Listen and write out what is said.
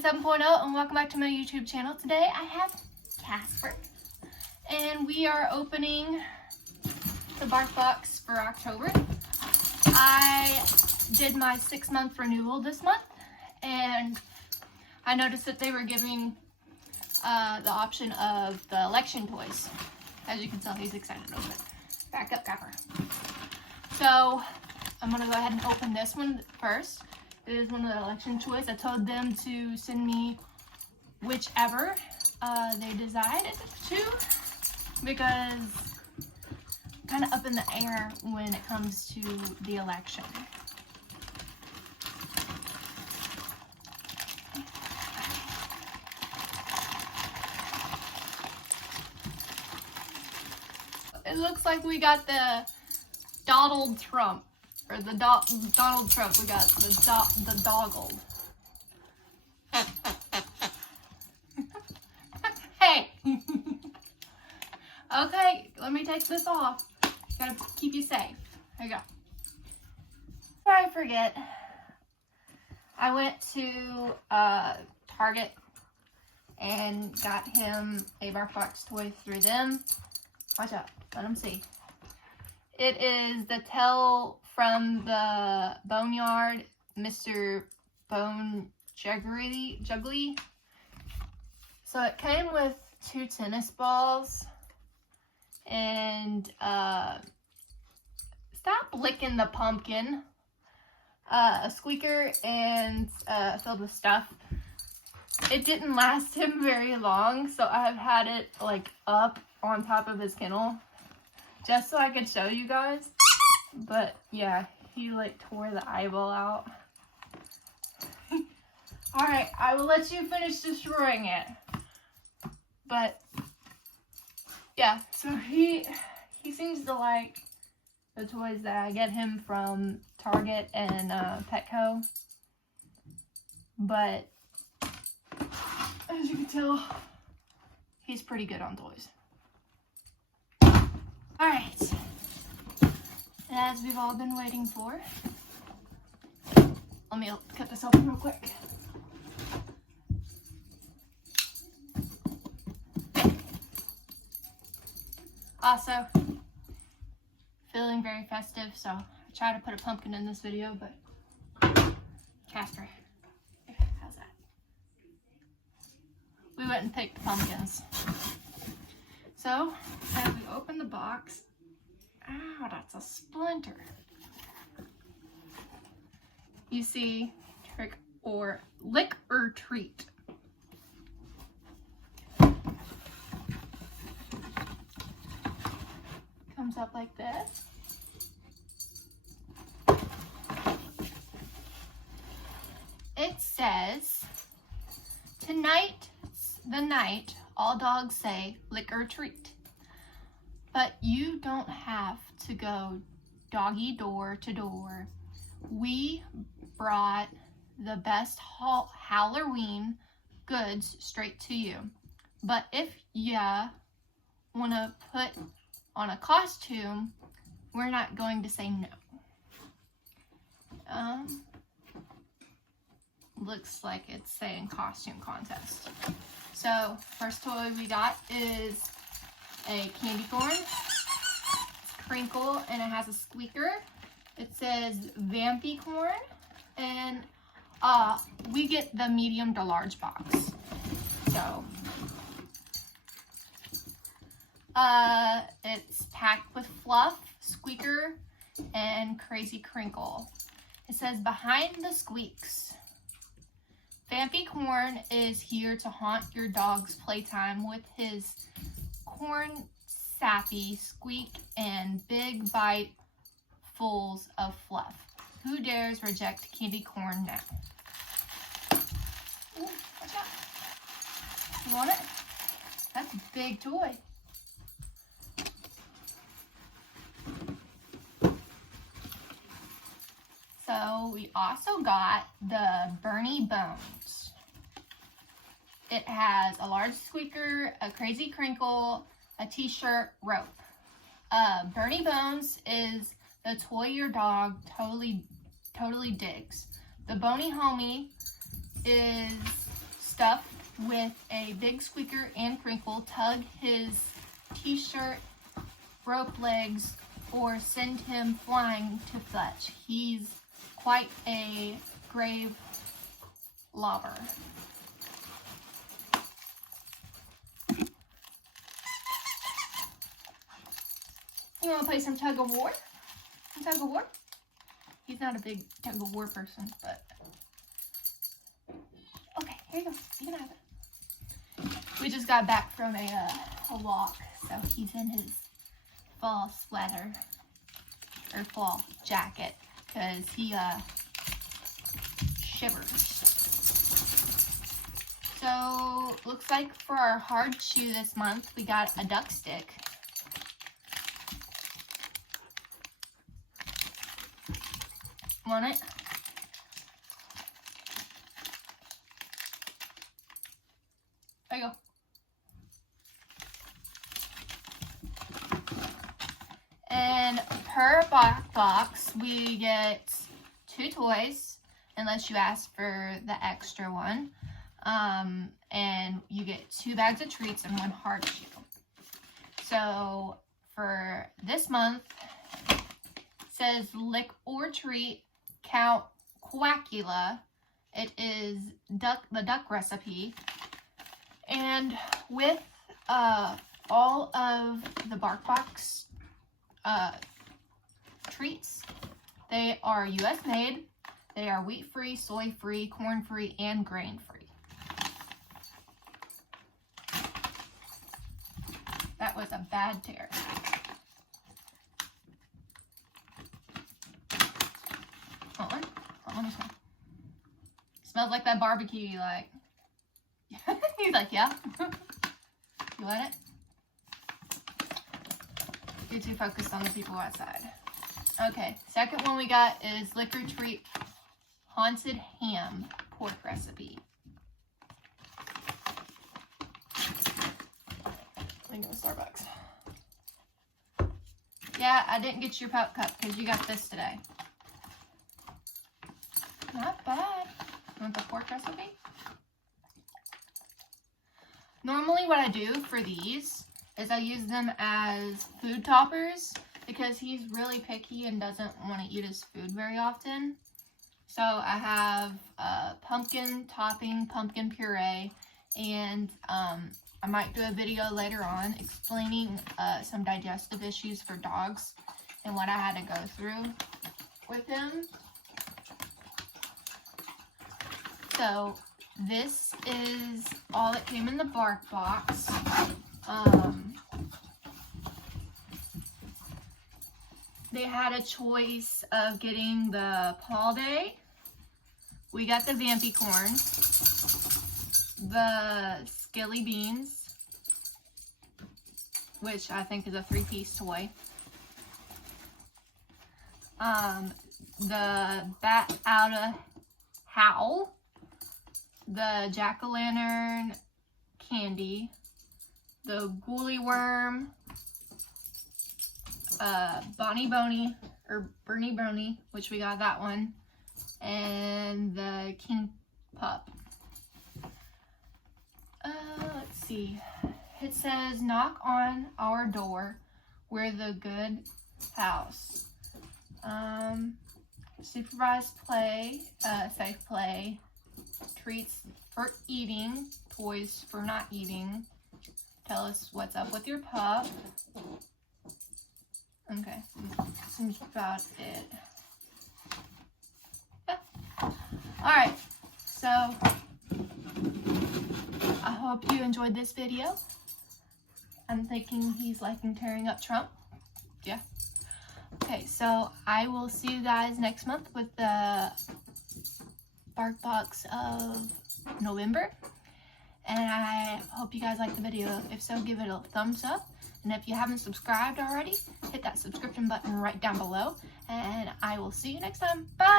7.0 and welcome back to my YouTube channel. Today I have Casper and we are opening the Barkbox for October. I did my 6-month renewal this month and I noticed that they were giving the option of the election toys. As you can tell, he's excited to open it. Back up, Casper. So I'm going to go ahead and open this one first. It is one of the election toys. I told them to send me whichever they decided to, because I'm kind of up in the air when it comes to the election. It looks like we got the Donald Trump. Or the Donald Trump, we got the doggled. Hey! Okay, let me take this off. Gotta keep you safe. There you go. Before I forget, I went to Target and got him a Barkbox toy through them. Watch out, let him see. It is the tail from the Boneyard, Mr. Bone Juggly. So it came with 2 tennis balls and stop licking the pumpkin, a squeaker, and filled with stuff. It didn't last him very long, so I've had it like up on top of his kennel just so I could show you guys. But yeah, he like tore the eyeball out. Alright, I will let you finish destroying it. But yeah, so he seems to like the toys that I get him from Target and Petco. But as you can tell, he's pretty good on toys. Alright. As we've all been waiting for, let me cut this open real quick. Also, feeling very festive, so I tried to put a pumpkin in this video, but Casper, how's that? We went and picked pumpkins. So, as we open the box, ow, that's a splinter. You see, trick or lick or treat. Comes up like this. It says, tonight's the night all dogs say lick or treat. But you don't have to go doggy door to door. We brought the best Halloween goods straight to you. But if you want to put on a costume, we're not going to say no. Looks like it's saying costume contest. So, first toy we got is a candy corn. It's crinkle and it has a squeaker. It says Vampy corn, and we get the medium to large box. So it's packed with fluff, squeaker, and crazy crinkle. It says behind the squeaks. Vampy corn is here to haunt your dog's playtime with his corn sappy squeak and big bite fulls of fluff. Who dares reject candy corn now? Ooh, watch out. You want it? That's a big toy. So we also got the Bernie Bones. It has a large squeaker, a crazy crinkle, a t-shirt, rope. Bernie Bones is the toy your dog totally digs. The Bony Homie is stuff with a big squeaker and crinkle, tug his t-shirt, rope legs, or send him flying to fetch. He's quite a grave lobber. You want to play some tug of war? Tug of war? He's not a big tug of war person, but okay, here you go. You can have it. We just got back from a walk, so he's in his fall sweater or fall jacket because he shivers. So looks like for our hard chew this month, we got a duck stick. Want it? There you go. And per box, we get 2 toys, unless you ask for the extra one. And you get 2 bags of treats and 1 hard chew. So for this month, it says lick or treat, count Quackula. It is the duck recipe. And with all of the Barkbox treats, they are US made. They are wheat free, soy free, corn free, and grain free. That was a bad tear. This one. Smells like that barbecue you like. He's like, yeah. You want it? You're too focused on the people outside. Okay, second one we got is Lick or Treat Haunted Ham pork recipe. Let me go to Starbucks. Yeah, I didn't get your pup cup because you got this today. Not bad. You want the pork recipe? Normally what I do for these is I use them as food toppers because he's really picky and doesn't want to eat his food very often. So I have pumpkin topping, pumpkin puree, and I might do a video later on explaining some digestive issues for dogs and what I had to go through with him. So this is all that came in the Barkbox. They had a choice of getting the Paw Day. We got the Vampy Corn, the Skilly Beans, which I think is a 3-piece toy. The Bat Outta Howl, the Jack-o'-lantern candy, the Ghoulie Worm, Bernie Boney, which we got that one, and the King Pup. Let's see. It says, knock on our door, we're the good house. Supervised play, safe play, treats for eating, toys for not eating. Tell us what's up with your pup. Okay, seems about it. Yeah. Alright, so I hope you enjoyed this video. I'm thinking he's liking tearing up Trump. Yeah. Okay, so I will see you guys next month with the Barkbox of November. And I hope you guys liked the video. If so, give it a thumbs up. And if you haven't subscribed already, hit that subscription button right down below. And I will see you next time. Bye!